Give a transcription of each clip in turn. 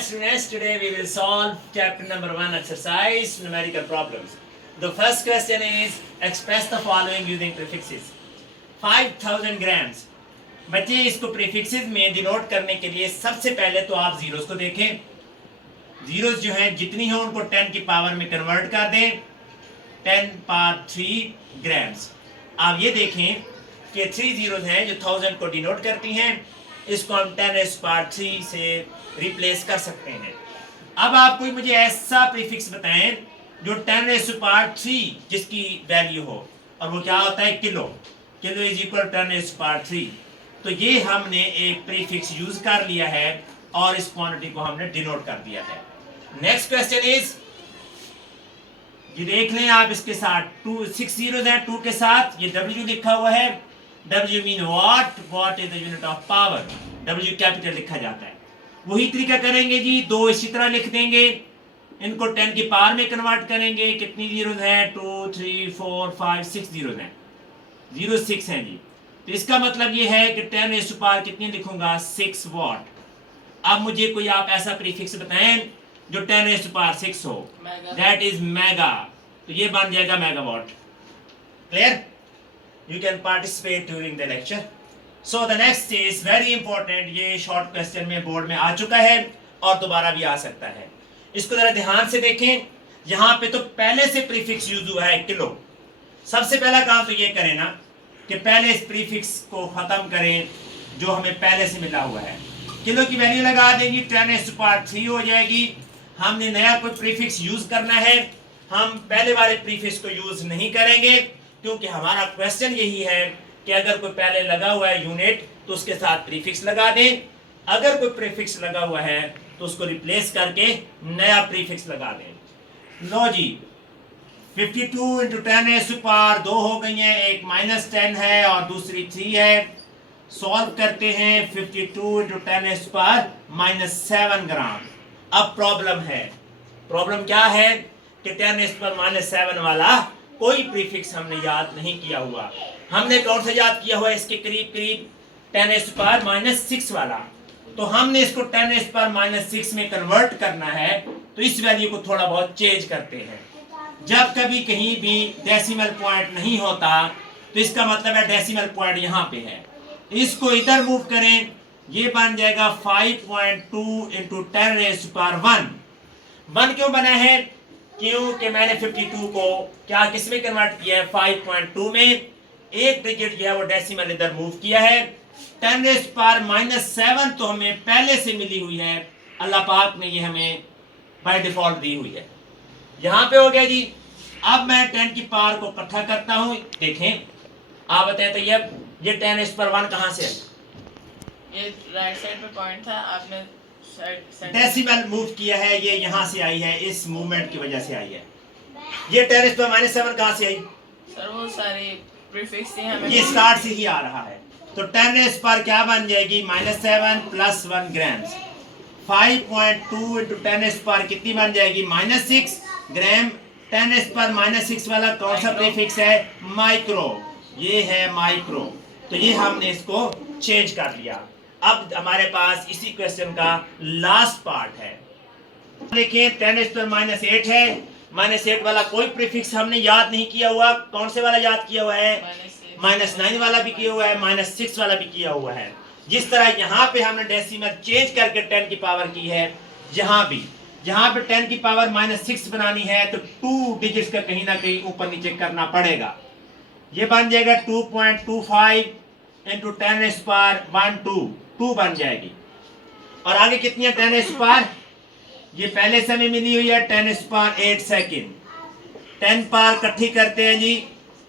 students, today we will solve chapter number 1 exercise numerical problems. The first question is express the following using prefixes. 5000 grams. बच्चे इसको prefixes में denote करने के लिए सबसे पहले तो आप जीरोस को देखें. जीरोस जो हैं जितनी हो उनको 10 की पावर में कन्वर्ट कर दें. 10 पावर 3 ग्राम्स. आप ये देखें कि 3 जीरोस हैं जो 1000 को डिनोट करती हैं. इसको हम 10 पावर 3 से रिप्लेस कर सकते हैं. अब आप कोई मुझे ऐसा प्रीफिक्स बताएं जो 10 पावर 3 जिसकी वैल्यू हो, और वो क्या होता है kilo. Kilo is equal 10 power 3. तो ये हमने एक प्रीफिक्स यूज कर लिया है और इस क्वांटिटी को हमने डिनोट कर दिया है. नेक्स्ट क्वेश्चन इज, ये देख लें आप इसके साथ 6 जीरोस हैं 2 के साथ. ये W लिखा हुआ है. W mean what is the unit of power. W capital लिखा जाता है. वही तरीका करेंगे जी. 2 इसी तरह लिख देंगे. इनको 10 की पावर में कन्वर्ट करेंगे. कितनी जीरोस हैं 2 3 4 5 6 जीरोस हैं. 06 हैं जी. तो इसका मतलब ये है कि 10 पावर कितनी लिखूंगा 6 वॉट. अब मुझे कोई आप ऐसा प्रीफिक्स बताएं जो 10 पावर 6 हो. That is mega. तो ये बन जाएगा megawatt. Clear? You can participate during the lecture. So the next is very important. ये शॉर्ट क्वेश्चन में बोर्ड में आ चुका है और दोबारा भी आ सकता है. इसको जरा ध्यान से देखें. यहाँ पे तो पहले से प्रीफिक्स यूज हुआ है किलो. सबसे पहला काम तो ये करें ना कि पहले इस प्रीफिक्स को खत्म करें जो हमें पहले से मिला हुआ है. किलो की वैल्यू लगा देंगी 10 पावर 3 हो जाएगी. हमने नया कोई प्रीफिक्स यूज करना है. हम पहले वाले प्रीफिक्स को यूज नहीं करेंगे क्योंकि हमारा क्वेश्चन यही है कि अगर कोई पहले लगा हुआ है यूनिट तो उसके साथ प्रीफिक्स लगा दें. अगर कोई प्रीफिक्स लगा हुआ है तो उसको रिप्लेस करके नया प्रीफिक्स लगा दें. लो जी, 52 इंटू 10 पावर 2 हो गई है. एक -10 है और दूसरी 3 है. सॉल्व करते हैं. 52 इंटू 10 पावर -7 ग्राम. अब प्रॉब्लम है. प्रॉब्लम क्या है कि 10 पावर -7 वाला कोई प्रीफिक्स हमने याद नहीं किया हुआ. हमने कौन सा याद किया हुआ है इसके करीब करीब 10 पावर -6 वाला. तो हमने इसको 10 पावर -6 में कन्वर्ट करना है. तो इस वैल्यू को थोड़ा बहुत चेंज करते हैं. जब कभी कहीं भी डेसिमल पॉइंट नहीं होता तो इसका मतलब है डेसिमल पॉइंट यहाँ पे है. इसको इधर मूव करें. ये बन जाएगा 5.2 इंटू 10 पावर 1. 1 क्यों बना है? क्योंकि मैंने 52 को क्या किस में कन्वर्ट किया है 5.2 में. एक डिजिट जो है वो डेसिमल इधर मूव किया है. 10 पावर -7 तो हमें पहले से मिली हुई है. अल्लाह पाक ने ये हमें बाय डिफॉल्ट दी हुई है. यहाँ पे हो गया जी. अब मैं 10 की पावर को इकट्ठा करता हूँ. देखें आप बताएं तो ये 10 पावर 1 कहाँ से है? ये राइट साइड पे पॉइंट था. आपने डेसिमल मूव किया है. ये यहाँ से आई है. इस मूवमेंट की वजह से आई है. ये 10 पावर -7 कहाँ से आई? सर वो सारे प्रीफिक्स थे हमें. ये स्टार्ट से ही आ रहा है. तो 10 पर क्या बन जाएगी -7 प्लस 1 ग्राम्स. 5.2 इंटू 10 पर कितनी बन जाएगी -6 ग्राम. 10 पर -6 वाला कौन सा प्रीफिक्स है? माइक्रो. ये है माइक्रो. तो ये हमने इसको चेंज कर लिया. अब हमारे पास इसी क्वेश्चन का लास्ट पार्ट है. देखिए 10 पर -8 है. -8 वाला कोई प्रीफिक्स हमने याद नहीं किया हुआ. कौन से वाला याद किया हुआ है? -9 वाला भी किया हुआ है. -6 वाला भी किया हुआ है. जिस तरह यहाँ पे हमने डेसिमल चेंज करके 10 की पावर की है, यहाँ पे 10 की पावर -6 बनानी है तो 2 डिजिट्स का कहीं ना कहीं ऊपर नीचे करना पड़ेगा. ये बन जाएगा 2.25 इंटू 10 पावर 2 बन जाएगी. और आगे कितनी है 10 पावर? ये पहले से हमें मिली हुई है 10 पावर 8 सेकेंड. 10 पावर इकट्ठी करते हैं जी.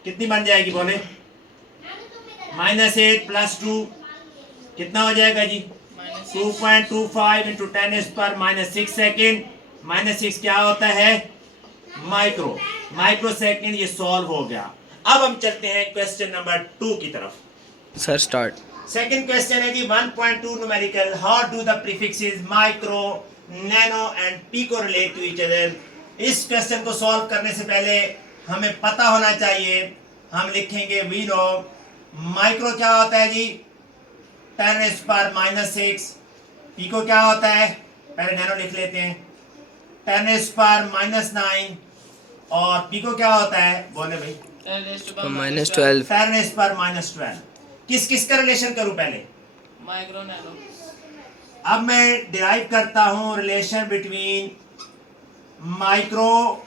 कितनी बन जाएगी बोले? -8 प्लस 2 कितना हो जाएगा जी? 2.25 इंटू 10 पावर -6 सेकेंड. -6 क्या होता है? Micro second. ये सॉल्व हो गया. अब हम चलते हैं क्वेश्चन नंबर 2 की तरफ. Sir start. सेकंड क्वेश्चन है जी 1.2 numerical. How do the prefixes micro, nano and pico relate to each other. इस क्वेश्चन को सॉल्व करने से पहले हमें पता होना चाहिए. हम लिखेंगे वी नो माइक्रो क्या होता है जी? 10 पावर -6. पीको क्या होता है? पहले नैनो लिख लेते हैं, 10⁻⁻⁹ और पिको क्या होता है बोले भाई, 10⁻12 10⁻12। किस किस का रिलेशन करूं पहले, माइक्रो नैनो। अब मैं डिराइव करता हूं relation between micro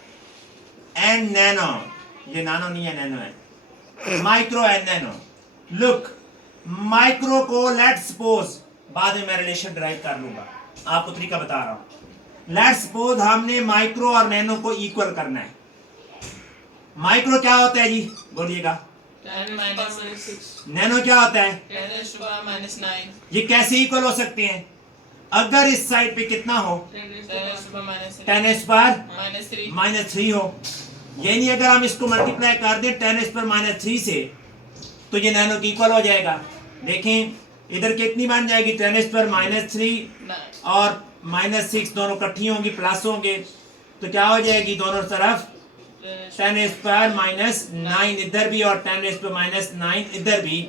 and nano, ये नानो नहीं है नैनो है, micro and nano. Look, micro को लेट सपोज, बाद में मैं रिलेशन डिराइव कर लूंगा, आपको तरीका बता रहा हूं। लेट सपोज हमने माइक्रो और नैनो को इक्वल करना है। माइक्रो क्या होता है जी बोलिएगा, 10⁻6 नैनो क्या होता है, 10⁻9 ये कैसे इक्वल हो सकते हैं, अगर इस साइड पे कितना हो, 10⁻⁻3 हो, यानी अगर हम इसको मल्टीप्लाई कर दें 10⁻3 से तो ये नैनो की इक्वल हो जाएगा। देखें इधर कितनी बन जाएगी, 10⁻3 और -6 दोनों इकट्ठी होंगी, प्लस होंगे, तो क्या हो जाएगी दोनों तरफ 10⁻⁻9 इधर भी और 10⁻⁻9 इधर भी।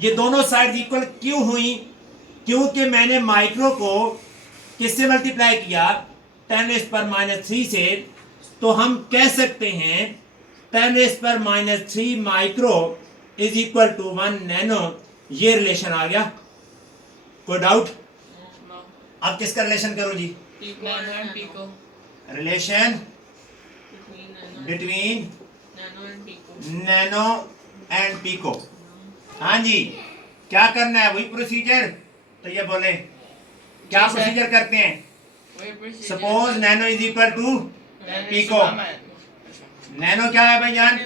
ये दोनों साइड इक्वल क्यों हुई, क्योंकि मैंने माइक्रो को किससे मल्टीप्लाई किया, 10⁻3 से। तो हम कह सकते हैं 10⁻3 micro is equal to 1 nano, ये रिलेशन आ गया। कोई डाउट? अब किसका रिलेशन करो जी, pico, relation between nano and pico. हाँ जी, क्या करना है, वही प्रोसीजर। तो ये बोले क्या प्रोसीजर करते हैं, suppose nano is equal to pico. Nano क्या है भाई जान,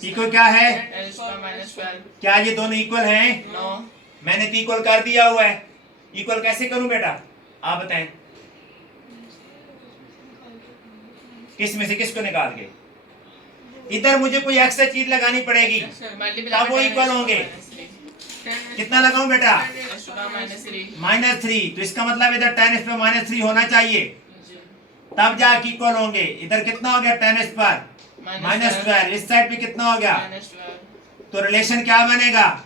पिको क्या है, क्या ये दोनों इक्वल हैं? मैंने तो इक्वल कर दिया हुआ है। इक्वल कैसे करूं बेटा, आप बताएं, किस में से किसको निकाल के, इधर मुझे कोई एक्स्ट्रा चीज लगानी पड़ेगी तब वो इक्वल होंगे। कितना लगाऊं बेटा, -3, तो इसका मतलब इधर 10⁻3 होना चाहिए, तब जाके इक्वल होंगे। इधर कितना हो गया 10⁻12, इस साइड पे कितना हो गया, तो रिलेशन क्या बनेगा,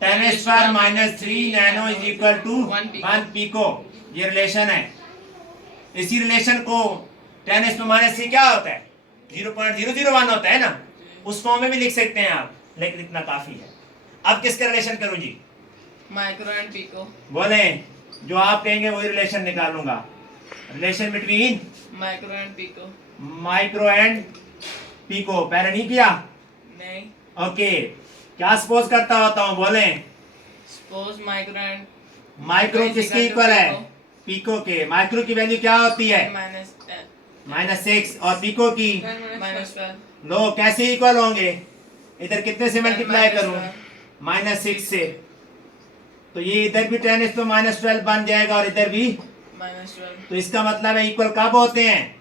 10⁻3 nano is equal to 1 pico, ये रिलेशन है। इसी रिलेशन को 10⁻3 क्या होता है, 0.001 होता है ना, उस फॉर्म में भी लिख सकते हैं आप, लेकिन इतना काफी है। अब किसका रिलेशन करूं जी, माइक्रो एंड पिको। बोले जो आप कहेंगे वही रिलेशन निकालूंगा। Relation between micro and pico. Micro and pico, पहले नहीं किया, नहीं। ओके, क्या सपोज करता होता हूँ, बोले सपोज माइक्रो एंड माइक्रो किसके इक्वल है, पिको के। माइक्रो की वैल्यू क्या होती है, -6 और पिको की -12। लो कैसे इक्वल होंगे, इधर कितने से मल्टीप्लाई करूं, -6 से, तो ये इधर भी 10⁻12 बन जाएगा और इधर भी -12। तो इसका मतलब है इक्वल कब होते हैं,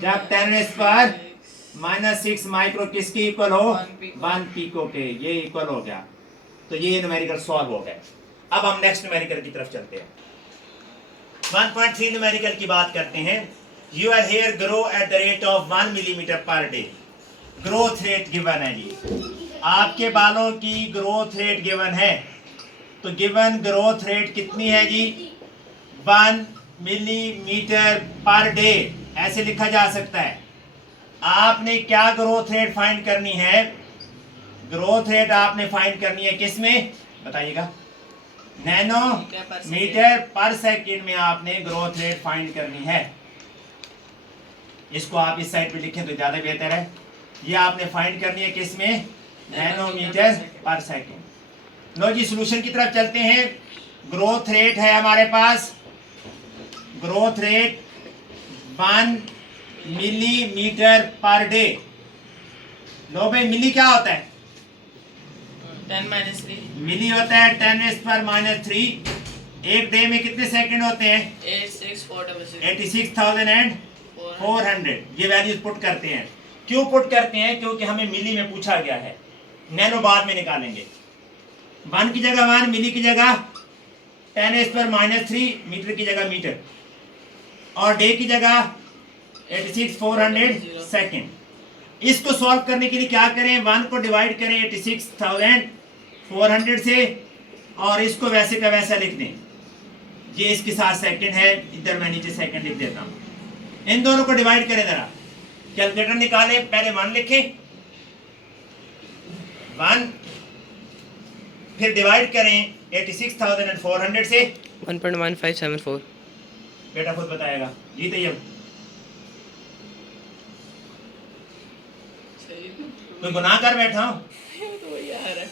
जब 10⁻6 माइक्रो किसके इक्वल हो, 1 पिको के, ये इक्वल हो गया। तो ये न्यूमेरिकल सॉल्व हो गए। अब हम नेक्स्ट न्यूमेरिकल की तरफ चलते हैं। 1.3 न्यूमेरिकल की बात करते हैं। Your hair grow at the rate of 1 millimetre per day. Growth rate given है जी, आपके बालों की ग्रोथ रेट गिवन है, तो गिवन ग्रोथ रेट कितनी है जी, 1 मिलीमीटर पर डे, ऐसे लिखा जा सकता है। आपने क्या ग्रोथ रेट फाइंड करनी है, ग्रोथ रेट आपने फाइंड करनी है किस में बताइएगा, नैनो मीटर पर सेकंड में आपने ग्रोथ रेट फाइंड करनी है। इसको आप इस साइड पे लिखें तो ज्यादा बेहतर है। ये आपने फाइंड करनी है किस में, नैनोमीटर पर सेकंड। लो जी सॉल्यूशन की तरफ चलते हैं। ग्रोथ रेट है हमारे पास, growth rate 1 millimetre per day. लो भाई मिली क्या होता है, 10-3। मिली होता है 10⁻3। एक डे में कितने सेकंड होते हैं, 86,400। ये वैल्यूज पुट करते हैं। क्यों पुट करते हैं, क्योंकि हमें मिली में पूछा गया है, नैनो बाद में निकालेंगे। 1 की जगह 1, मिली की जगह 10⁻3, मीटर की जगह मीटर, और डे की जगह 86,400 सेकेंड। इसको सॉल्व करने के लिए क्या करें, 1 को डिवाइड करें 86,400 से और इसको वैसे का वैसा लिख दें। ये इसके साथ सेकंड है, इधर मैं नीचे सेकंड लिख देता हूँ। इन दोनों को डिवाइड करें जरा, कैलकुलेटर निकाले, पहले 1 लिखें 1, फिर डिवाइड करें 86,400 से 1.1574। बेटा खुद बताएगा जी तैयब। सही कोई गुनाह कर बैठा हूँ तो वही आ रहा है।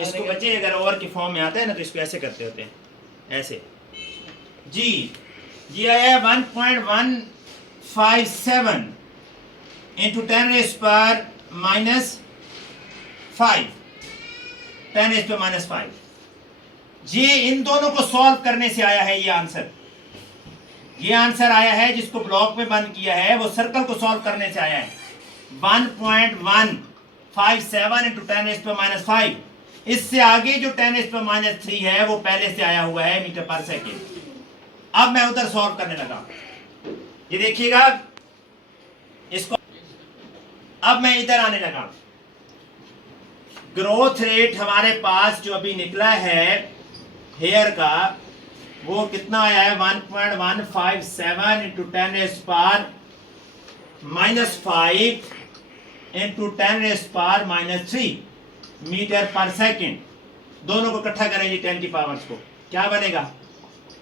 इसको बच्चे अगर ओवर की फॉर्म में आता है ना तो इसको ऐसे करते होते हैं, ऐसे जी। ये आया 1.157 इंटू 10⁻⁻⁵, 10⁻⁻⁵। ये इन दोनों को सॉल्व करने से आया है ये आंसर। ये आंसर आया है जिसको ब्लॉक में बंद किया है, वो सर्कल को सॉल्व करने से आया है। 1.157 इंटू 10⁻⁻⁵। इससे आगे जो 10⁻³ है वो पहले से आया हुआ है मीटर पर सेकेंड। अब मैं उधर सॉल्व करने लगा, ये देखिएगा इसको। अब मैं इधर आने लगा, ग्रोथ रेट हमारे पास जो अभी निकला है हेयर का वो कितना आया है 1.157 इंटू 10⁻⁻⁵ इंटू 10⁻⁻³ मीटर पर सेकेंड। दोनों को इकट्ठा करेंगे 10 की पावर्स को, क्या बनेगा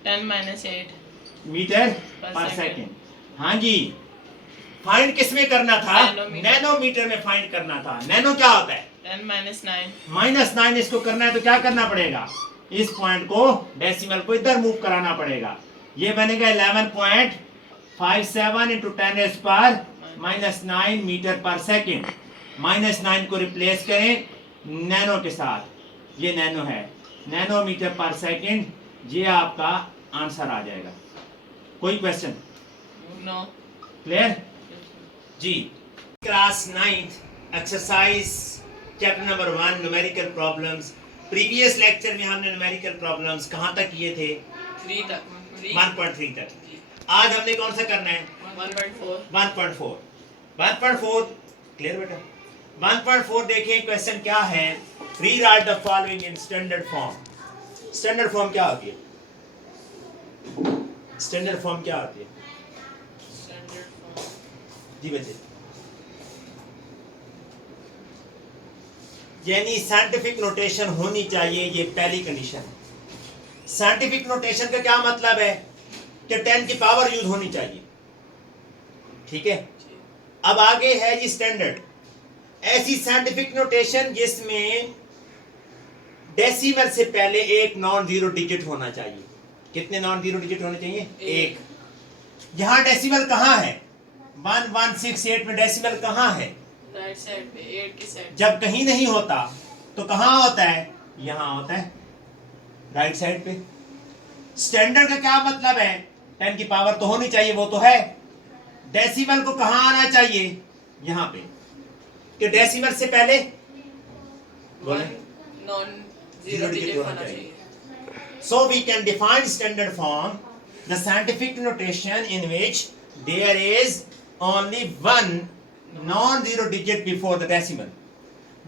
10-8 मीटर पर सेकेंड। हाँ जी, फाइंड किस में करना था, नैनोमीटर में फाइंड करना था। नैनो क्या होता है 10-9। -9 इसको करना है तो क्या करना पड़ेगा, इस पॉइंट को डेसिमल को इधर मूव कराना पड़ेगा। ये बनेगा 11.57 इंटू 10⁻⁻⁹ मीटर पर सेकेंड। -9 को रिप्लेस करें नैनो के साथ, ये नैनो है, नैनोमीटर पर सेकेंड। ये आपका आंसर आ जाएगा। कोई क्वेश्चन नो क्लियर जी। Class 9th exercise chapter number 1 numerical problems. Previous lecture में हमने न्यूमेरिकल प्रॉब्लम्स कहाँ तक किए थे 3 तक 1.3 तक। आज हमने कौन सा करना है 1.4। 1.4 क्लियर बेटा। 1.4 देखें क्वेश्चन क्या है, rewrite the following in standard form. Standard form क्या होती है, स्टैंडर्ड फॉर्म क्या होती है जी बच्चे, यानी साइंटिफिक नोटेशन होनी चाहिए, ये पहली कंडीशन है। साइंटिफिक नोटेशन का क्या मतलब है कि 10 की पावर यूज होनी चाहिए, ठीक है। अब आगे है जी स्टैंडर्ड, ऐसी साइंटिफिक नोटेशन जिसमें डेसिमल से पहले एक नॉन जीरो डिजिट होना चाहिए। कितने नॉन जीरो डिजिट होने चाहिए, एक। यहां डेसिमल कहां है 1168 में डेसिमल कहां है, राइट साइड पे 8 की साइड। जब कहीं नहीं होता तो कहां होता है, यहां होता है राइट साइड पे। स्टैंडर्ड का क्या मतलब है, 10 की पावर तो होनी चाहिए, वो तो है। डेसिमल को कहां आना चाहिए, यहां पे, कि डेसिमल से पहले नॉन जीरो डिजिट होना चाहिए। So we can define standard form, the scientific notation in which there is only one non-zero digit before the decimal.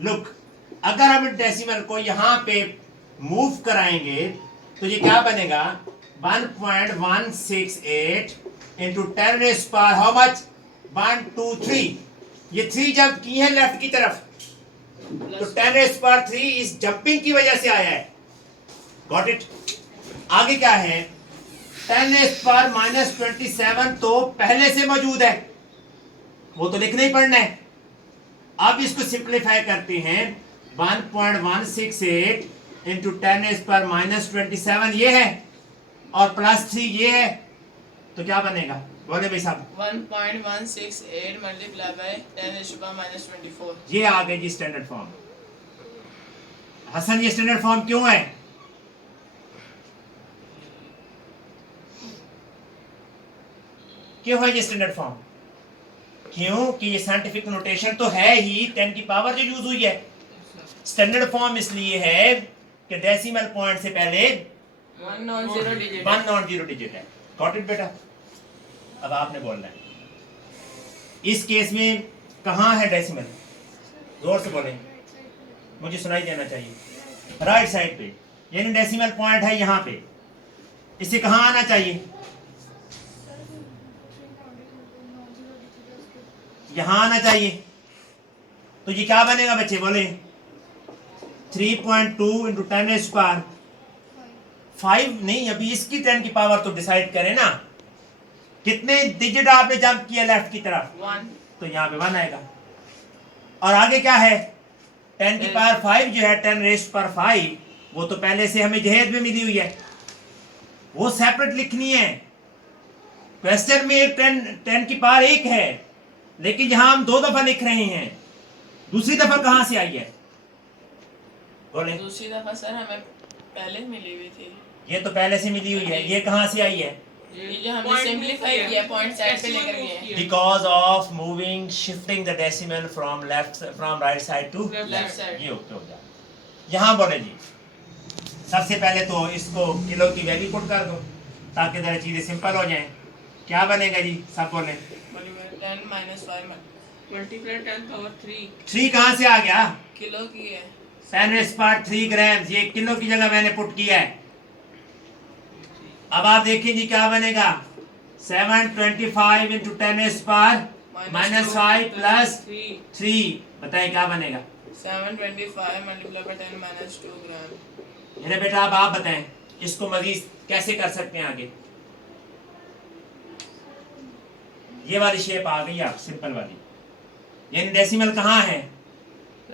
Look, अगर हम डेसिमल को यहाँ पे मूव कराएंगे तो ये क्या बनेगा 1.168 into 10⁻⁻, how much 1 2 3। ये 3 जंप की है लेफ्ट की तरफ, तो 10⁻³ इस जंपिंग की वजह से आया है। Got it. आगे क्या है 10⁻⁻27 तो पहले से मौजूद है, वो तो लिखना ही पड़ना है। अब इसको सिंप्लीफाई करते हैं 1.168 इंटू 10⁻⁻27 ये है और +3 ये है, तो क्या बनेगा बोले भाई साहब 1.168 मल्टीप्लाई बाय 10⁻⁻24। ये आ गई जी स्टैंडर्ड फॉर्म। हसन ये स्टैंडर्ड फॉर्म क्यों है, क्यों है ये स्टैंडर्ड फॉर्म, क्योंकि ये साइंटिफिक नोटेशन तो है ही, 10 की पावर जो यूज हुई है। स्टैंडर्ड फॉर्म इसलिए है कि डेसिमल पॉइंट से पहले 1 non zero digit 1 non zero digit है। गॉट इट बेटा। अब आपने बोलना है इस केस में कहां है डेसिमल, जोर से बोलें, मुझे सुनाई देना चाहिए। राइट साइड पे, यानी डेसिमल पॉइंट है यहां पे। इसे कहाँ आना चाहिए? यहां आना चाहिए। तो ये क्या बनेगा बच्चे बोले? 3.2 इंटू 10⁻⁵ 5 नहीं, अभी इसकी 10 की पावर तो डिसाइड करें ना। कितने डिजिट आपने जंप किया लेफ्ट की तरफ? 1। तो यहाँ पे 1 आएगा। और आगे क्या है? 10 की पावर 5 जो है 10⁵ वो तो पहले से हमें जहेज में मिली हुई है, वो सेपरेट लिखनी है। क्वेश्चन में 10 की पावर 1 है, लेकिन यहां हम 2 दफा लिख रहे हैं। दूसरी दफा कहां से आई है बोले? दूसरी दफा सर हमें पहले मिली हुई थी। ये तो पहले से मिली हुई है, ये कहां से आई है? ये जो हमने सिंपलीफाई किया पॉइंट साइड पे लेकर गए because of moving shifting the decimal from right side to left side. ये ओके हो गया। यहाँ बोले जी सबसे पहले तो इसको किलो की वैल्यू पुट कर दो ताकि जरा चीजें सिंपल हो जाएं। क्या बनेगा जी? सब बोले 10 - 5 मल्टीप्लाई 10 पावर 3 3 कहाँ से आ गया? किलो की है। 10⁻³ ग्राम, ये किलो की जगह मैंने पुट किया है। अब आप देखिए जी क्या बनेगा? 725 इंटू 10⁻⁻⁵ प्लस 3 बताइए क्या बनेगा? 725 मल्टीप्लाई बाय 10 - 2 ग्राम। मेरे बेटा अब आप बताएं इसको मजीद कैसे कर सकते हैं आगे? ये वाली शेप आ गई आप सिंपल वाली, यानी डेसिमल कहाँ है?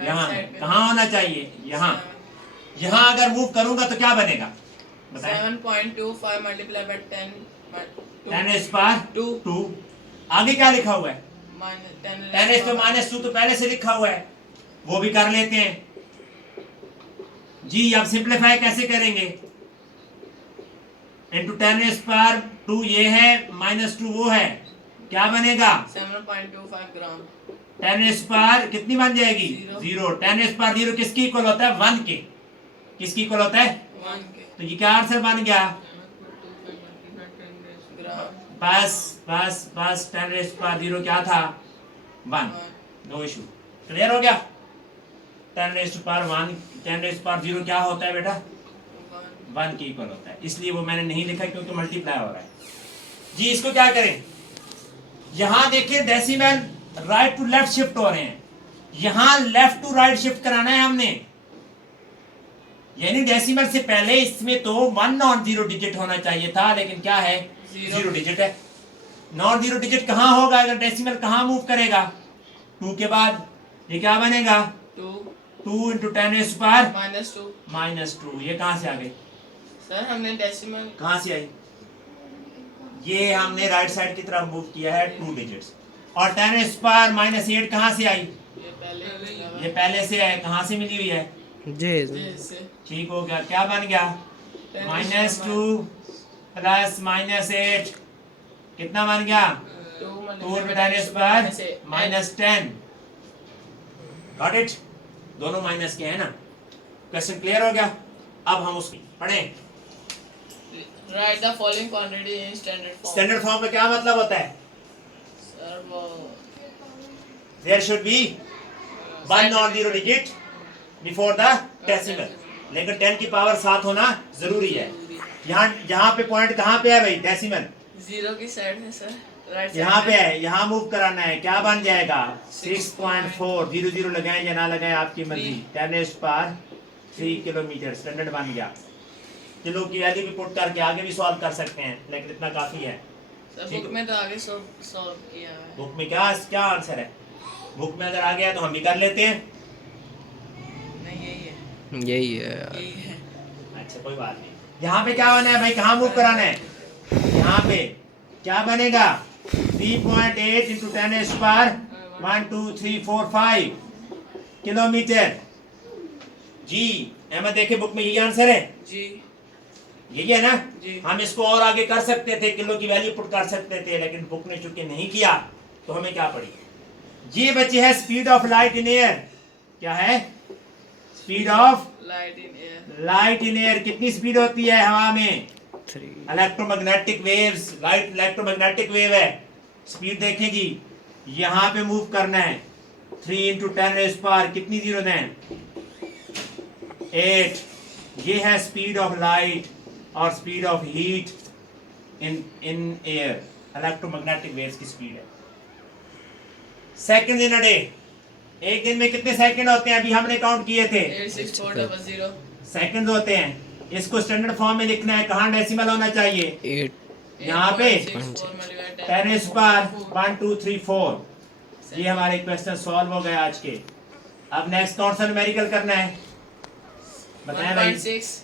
यहाँ। कहाँ होना चाहिए? यहाँ। यहाँ अगर मूव करूंगा तो क्या बनेगा बताएं? 7.25 मल्टीप्लाई बाय 10⁻²। आगे क्या लिखा हुआ है? 10⁻² तो पहले से लिखा हुआ है, वो भी कर लेते हैं जी। अब सिंप्लीफाई कैसे करेंगे? इंटू 10⁻² ये है, -2 वो है, क्या बनेगा? 7.25 ग्राम। 10⁻² कितनी बन जाएगी? 0। 10⁻0 किसकी इक्वल होता है? 1 के। किसकी इक्वल होता है? 1 के तो ये क्या आंसर बन गया? ग्राम। बस 10⁻0 क्या था? 1। नो इशू, क्लियर हो गया? 10⁻1 10⁻0 क्या होता है बेटा? 1 के इक्वल होता है, इसलिए वो मैंने नहीं लिखा क्योंकि मल्टीप्लाई हो रहा है जी। इसको क्या करें? यहां देखिए decimal right to left shift हो रहे हैं, यहां लेफ्ट टू राइट शिफ्ट कराना है हमने, यानी डेसिमल से पहले इसमें तो 1 नॉन जीरो डिजिट होना चाहिए था, लेकिन क्या है? 0 डिजिट है। नॉन जीरो डिजिट कहां होगा अगर डेसिमल कहां मूव करेगा? 2 के बाद। ये क्या बनेगा? 2 इंटू 10⁻² -2। ये कहां से आ गई सर हमने डेसिमल कहां से आई? ये हमने राइट साइड की तरफ मूव किया है 2 डिजिट्स। और 10⁻⁻8 कहां से आई? ये पहले से है, कहां से मिली हुई है? जहेज। ठीक हो गया। क्या बन गया? -2 प्लस -8 कितना बन गया? 2 इंटू 10⁻⁻10। Got it? दोनों माइनस के हैं ना। क्वेश्चन क्लियर हो गया? अब हम उसकी पढ़ें। Write the following quantity in standard form. Standard form में क्या मतलब होता है? सर वो there should be 1 non zero digit before the decimal, लेकिन 10 की पावर 7 होना जरूरी है। यहाँ पे पॉइंट कहाँ पे है भाई? डेसिमल 0 की साइड है सर, राइट यहाँ पे है, यहाँ मूव कराना है। क्या बन जाएगा? 6.4। 0 लगाए या ना लगाए आपकी मर्जी। 10⁻³ किलोमीटर स्टैंडर्ड बन गया। किलो की वैल्यू भी पुट करके आगे भी सॉल्व कर सकते हैं, लेकिन इतना काफी है। सर बुक में तो आगे सॉल्व किया है। बुक में क्या आंसर है? बुक में अगर आ गया तो हम भी कर लेते हैं। नहीं यही है, यही है यार। यही है। अच्छा कोई बात नहीं। यहाँ पे क्या बना है भाई? कहाँ मूव कराना है? यहाँ पे क्या बनेगा? 3.8 इंटू 10⁻1 2 3 4 5 किलोमीटर जी। अहमद देखे बुक में यही आंसर है, जी यही है ना जी। हम इसको और आगे कर सकते थे, किलो की वैल्यू पुट कर सकते थे, लेकिन बुक ने चूंकि नहीं किया तो हमें क्या पड़ी? ये बच्चे है speed of light in air. क्या है? Speed of light in air. Light in air कितनी स्पीड होती है हवा में? 3। Electromagnetic waves, light electromagnetic wave है। स्पीड देखें जी, यहाँ पे मूव करना है। 3 इंटू 10⁻, कितनी जीरो दें? 8। ये है स्पीड ऑफ लाइट, और speed of heat in air, electromagnetic waves की स्पीड है। सेकंड इन अ डे, एक दिन में कितने सेकंड होते हैं? अभी हमने काउंट किए थे, 86400 सेकंड होते हैं। इसको स्टैंडर्ड फॉर्म में लिखना है, कहाँ डेसिमल होना चाहिए? 8 यहाँ पे 10 पर 1 2 3 4। ये हमारे क्वेश्चन सॉल्व हो गए आज के। अब नेक्स्ट कौन सा न्यूमेरिकल करना है बताएं भाई? 1.6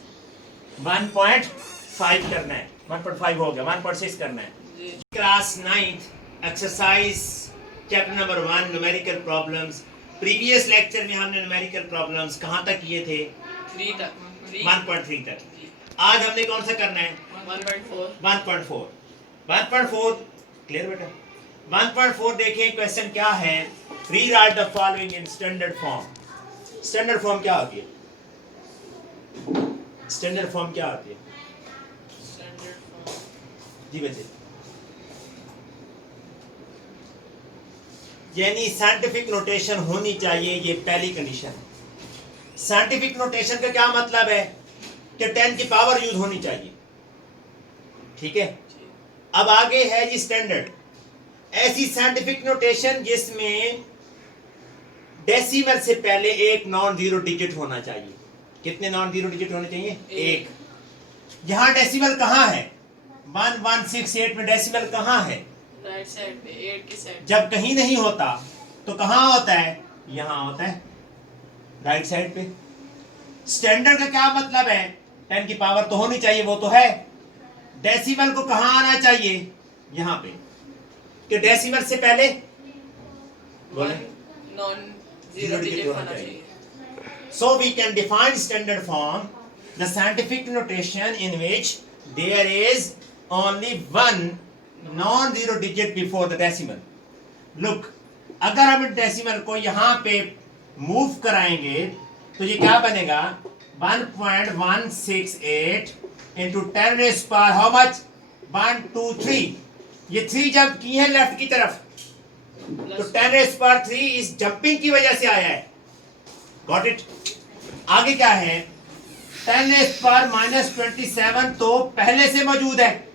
1.5 करना है। 1.5 हो गया, 1.6 करना है। जी। Class 9th exercise chapter number 1 numerical problems. Previous lecture में हमने न्यूमेरिकल प्रॉब्लम्स कहाँ तक किए थे? 3 तक 1.3 तक। आज हमने कौन सा करना है? 1.4 1.4 क्लियर बेटा? 1.4 देखें क्वेश्चन क्या है। Rewrite the following in standard form. Standard form क्या होती है? स्टैंडर्ड फॉर्म क्या होती है स्टैंडर्ड फॉर्म जी बच्चे? यानी साइंटिफिक नोटेशन होनी चाहिए, ये पहली कंडीशन है। साइंटिफिक नोटेशन का क्या मतलब है कि 10 की पावर यूज होनी चाहिए, ठीक है। अब आगे है जी स्टैंडर्ड, ऐसी साइंटिफिक नोटेशन जिसमें डेसिमल से पहले एक नॉन जीरो डिजिट होना चाहिए। कितने नॉन जीरो डिजिट होने चाहिए? एक। यहां डेसिमल कहां है? 1168 में डेसिमल कहां है? राइट साइड पे 8 की साइड। जब कहीं नहीं होता तो कहां होता है? यहां होता है, राइट साइड पे। स्टैंडर्ड का क्या मतलब है? 10 की पावर तो होनी चाहिए, वो तो है। डेसिमल को कहां आना चाहिए? यहां पे। कि डेसिमल से पहले बोले नॉन जीरो डिजिट होना चाहिए। So we can define standard form, the scientific notation in which there is only one non-zero digit before the decimal. Look, अगर हम डेसिमल को यहाँ पे मूव कराएंगे तो ये क्या बनेगा? 1.168 into 10 raised power how much? 1 2 3। ये 3 जब की है लेफ्ट की तरफ तो 10 raised power 3 इस जंपिंग की वजह से आया है। Got it? आगे क्या है? 10 raised power -27 तो पहले से मौजूद है,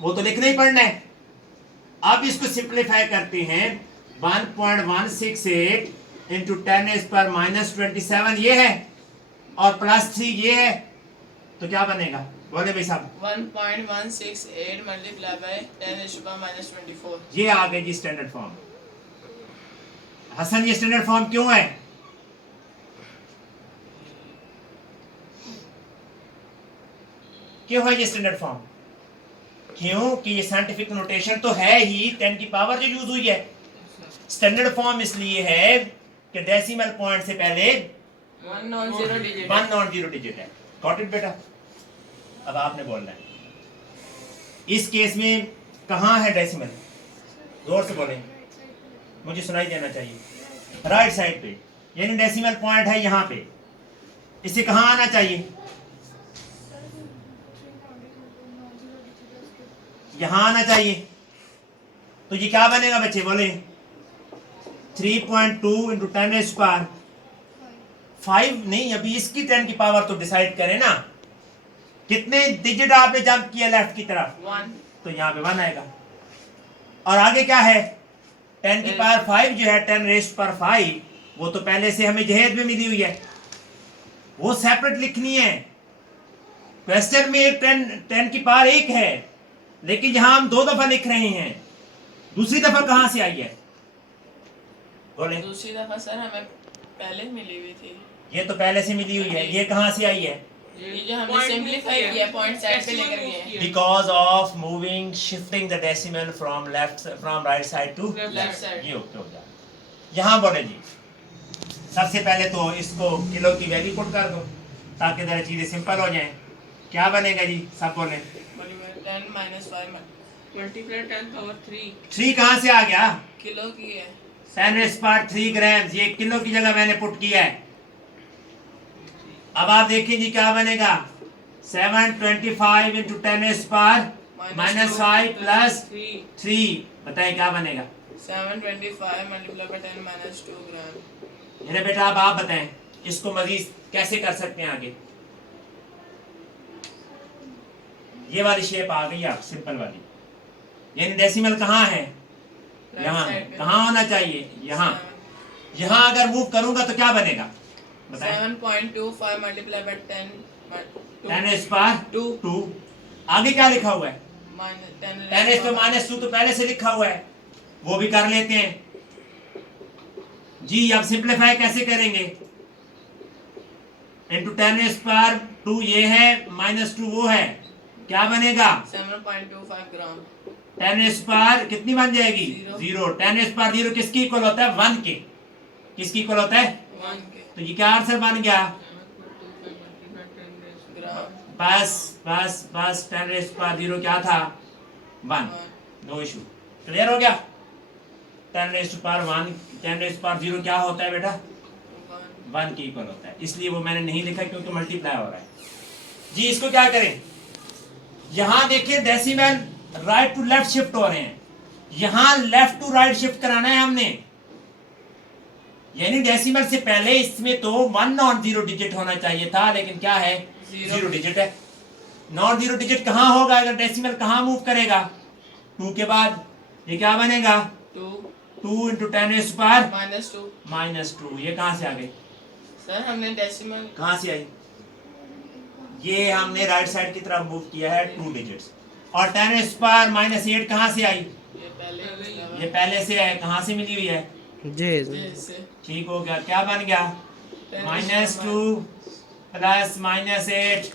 वो तो लिखना ही पड़ना है। अब इसको सिंप्लीफाई करते हैं, 1.168 इंटू 10 raised power -27 ये है और +3 ये है, तो क्या बनेगा? बोले भाई साहब। 1.168 मल्टीप्लाई बाय 10⁻²4। ये आ गई जी स्टैंडर्ड फॉर्म। हसन, ये स्टैंडर्ड फॉर्म क्यों है? क्यों है ये स्टैंडर्ड फॉर्म? क्योंकि ये साइंटिफिक नोटेशन तो है ही, 10 की पावर जो यूज हुई है। स्टैंडर्ड फॉर्म इसलिए है कि डेसिमल पॉइंट से पहले 1 non zero digit. 1 non zero digit है। गॉट इट बेटा? अब आपने बोलना है इस केस में कहां है डेसिमल? जोर से बोलें, मुझे सुनाई देना चाहिए। राइट साइड पे, यानी डेसिमल पॉइंट है यहां पे। इसे कहां आना चाहिए? यहां आना चाहिए। तो ये क्या बनेगा बच्चे? बोले 3.2 इंटू 10 raised power 5 नहीं, अभी इसकी 10 की पावर तो डिसाइड करें ना। कितने डिजिट आपने जंप किया लेफ्ट की तरफ? 1 तो यहाँ पे 1 आएगा। और आगे क्या है? 10 की पावर 5 जो है 10 raised power 5, वो तो पहले से हमें जहेज में मिली हुई है, वो सेपरेट लिखनी है। क्वेश्चन में 10 की पावर 1 है, लेकिन यहां हम 2 दफा लिख रहे हैं। दूसरी दफा कहां से आई है? बोले। दूसरी दफा सर हमें पहले मिली हुई थी। ये तो पहले से मिली हुई है, ये कहां से आई है? ये जो हमने सिंपलीफाई किया पॉइंट साइड पे लेकर गए because of moving, shifting the decimal from right side to left side. ये ओके हो जाए। यहाँ बोले जी, सबसे पहले तो इसको किलो की वैल्यू पुट कर दो ताकि जरा चीजें सिंपल हो जाएं। क्या बनेगा जी? सब बोले। 10 - 5 मल्टीप्लाई 10 पावर 3। 3 कहाँ से आ गया? किलो की है। 10 raised power 3 grams, ये किलो की जगह मैंने पुट किया है। अब आप देखिए जी क्या बनेगा? 725 इंटू 10 raised power -5 प्लस 3, बताइए क्या बनेगा? 725 मल्टीप्लाई बाय 10 - 2 ग्राम। मेरे बेटा अब आप बताएं इसको मजीद कैसे कर सकते हैं आगे? ये वाली शेप आ गई आप सिंपल वाली, यानी डेसिमल कहाँ है, यहाँ है। कहाँ होना चाहिए, यहाँ। यहाँ अगर मूव करूंगा तो क्या बनेगा बताएं। 7.25 मल्टीप्लाई बाय 10 10⁻²। आगे क्या लिखा हुआ है, 10⁻²। तो पहले से लिखा हुआ है, वो भी कर लेते हैं जी। अब सिंप्लीफाई कैसे करेंगे, इंटू 10⁻² ये है, -2 वो है, क्या बनेगा 7.25 ग्राम। 10⁻² कितनी बन जाएगी, 0। 10⁻0 किसकी इक्वल होता है, 1 के। किसकी इक्वल होता है, 1 के तो ये क्या आंसर बन गया, ग्राम। बस 10⁻0 क्या था, 1। नो इशू, क्लियर हो गया। 10⁻0 क्या होता है बेटा, 1 के इक्वल होता है, इसलिए वो मैंने नहीं लिखा क्योंकि मल्टीप्लाई हो रहा है जी। इसको क्या करें, यहां देखिए decimal right to left shift हो रहे हैं, यहां लेफ्ट टू राइट शिफ्ट कराना है हमने, यानी डेसिमल से पहले इसमें तो 1 नॉन जीरो डिजिट होना चाहिए था, लेकिन क्या है, 0 डिजिट है। नॉन जीरो डिजिट कहां होगा, अगर डेसिमल कहां मूव करेगा, 2 के बाद, ये क्या बनेगा, 2 इंटू 10⁻² -2। ये कहां से आ गई सर, हमने डेसिमल कहां से आई, ये हमने राइट साइड की तरफ मूव किया है 2 डिजिट्स। और 10⁻⁻8 कहां से आई, ये पहले से है, कहां से मिली हुई है, जी ठीक हो गया। क्या बन गया, -2 प्लस -8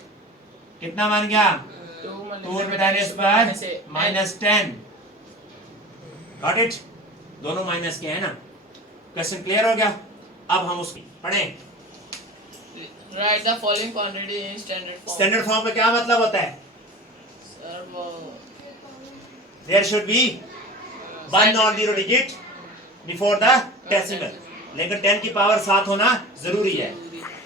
कितना बन गया, 2 इंटू 10⁻10। गॉट इट, दोनों माइनस के है ना। क्वेश्चन क्लियर हो गया। अब हम उसकी पढ़ें। Write the following quantity in standard form. Standard form में क्या मतलब होता है, सर वो there should be 1 non zero digit before the decimal, लेकिन 10 की पावर 7 होना जरूरी है।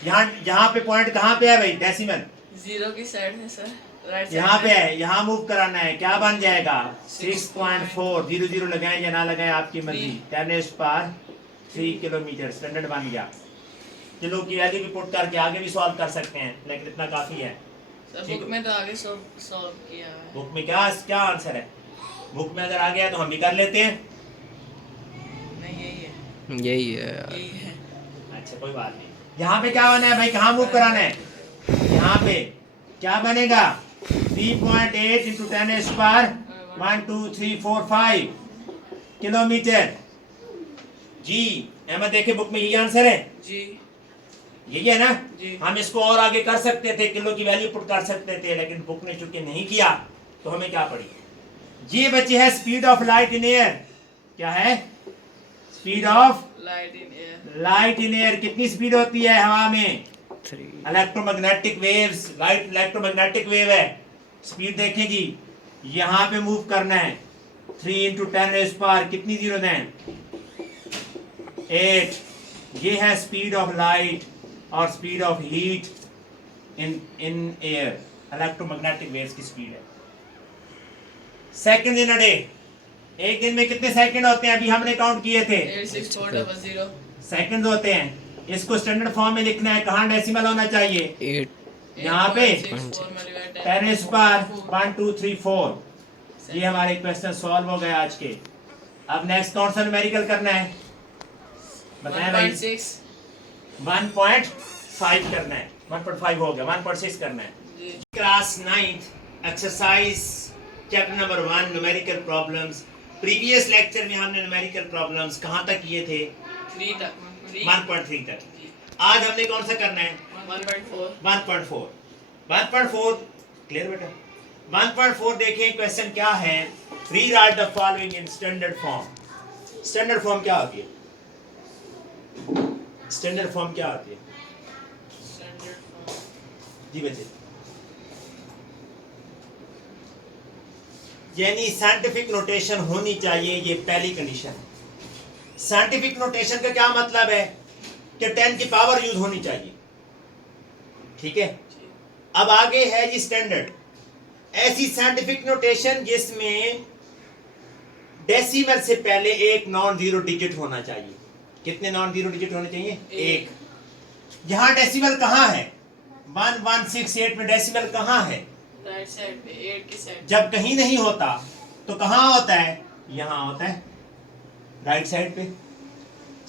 यहाँ पे पॉइंट कहाँ पे है भाई, डेसिमल 0 की साइड है सर, राइट यहाँ पे है, यहाँ मूव कराना है, क्या बन जाएगा 6.4। 0 लगाए या ना लगाए आपकी मर्जी। 10⁻³ किलोमीटर स्टैंडर्ड बन गया। चलो की वैल्यू भी पुट करके आगे भी सॉल्व कर सकते हैं, लेकिन इतना काफी है। सर बुक में तो आगे सॉल्व किया है। बुक में क्या आंसर है, बुक में अगर आ गया तो हम भी कर लेते हैं। नहीं यही है, यही है यही है। अच्छा कोई बात नहीं। यहाँ पे क्या बना है भाई, कहाँ मूव कराना है, यहाँ पे क्या बनेगा 3.8 इंटू 10⁻⁴ 1 2 3 4 5 किलोमीटर जी। अहमद देखे बुक में यही आंसर है जी, यही है ना जी। हम इसको और आगे कर सकते थे, किलो की वैल्यू पुट कर सकते थे, लेकिन बुक ने चूंकि नहीं किया तो हमें क्या पड़ी। ये बच्चे है speed of light in air. क्या है, speed of light in air. Light in air कितनी स्पीड होती है हवा में, 3 electromagnetic waves. Light electromagnetic wave है, स्पीड देखें जी, यहाँ पे मूव करना है 3 इंटू 10⁻⁴ कितनी जीरो दें 8। ये है स्पीड ऑफ लाइट और speed of heat in air, electromagnetic waves की स्पीड है। सेकंड इन अ डे, एक दिन में कितने सेकंड होते हैं, अभी हमने काउंट किए थे 86400 सेकंड होते हैं। इसको स्टैंडर्ड फॉर्म में लिखना है, कहाँ डेसिमल होना चाहिए, 8 यहाँ पे 10⁻⁴ 1 2 3 4। ये हमारे क्वेश्चन सॉल्व हो गए आज के। अब नेक्स्ट कौन सा न्यूमेरिकल करना है बताएं भाई। 1.6 1.5 करना है, 1.5 हो गया, 1.6 करना है। जी। Class 9th exercise chapter number 1 numerical problems. Previous lecture में हमने न्यूमेरिकल प्रॉब्लम्स कहाँ तक किए थे, 3 तक 1.3 तक। आज हमने कौन सा करना है 1.4 1.4 क्लियर बेटा। 1.4 देखें क्वेश्चन क्या है, rewrite the following in standard form. Standard form क्या होती है, स्टैंडर्ड फॉर्म क्या होती है स्टैंडर्ड फॉर्म। जी बच्चे, यानी साइंटिफिक नोटेशन होनी चाहिए, ये पहली कंडीशन है। साइंटिफिक नोटेशन का क्या मतलब है कि 10 की पावर यूज होनी चाहिए, ठीक है। अब आगे है जी स्टैंडर्ड, ऐसी साइंटिफिक नोटेशन जिसमें डेसिमल से पहले एक नॉन जीरो डिजिट होना चाहिए। कितने नॉन जीरो डिजिट होने चाहिए, एक। यहां डेसिमल कहां है 1168 में डेसिमल कहां है राइट साइड पे 8 की साइड। जब कहीं नहीं होता तो कहाँ होता है? यहाँ होता है, राइट साइड पे।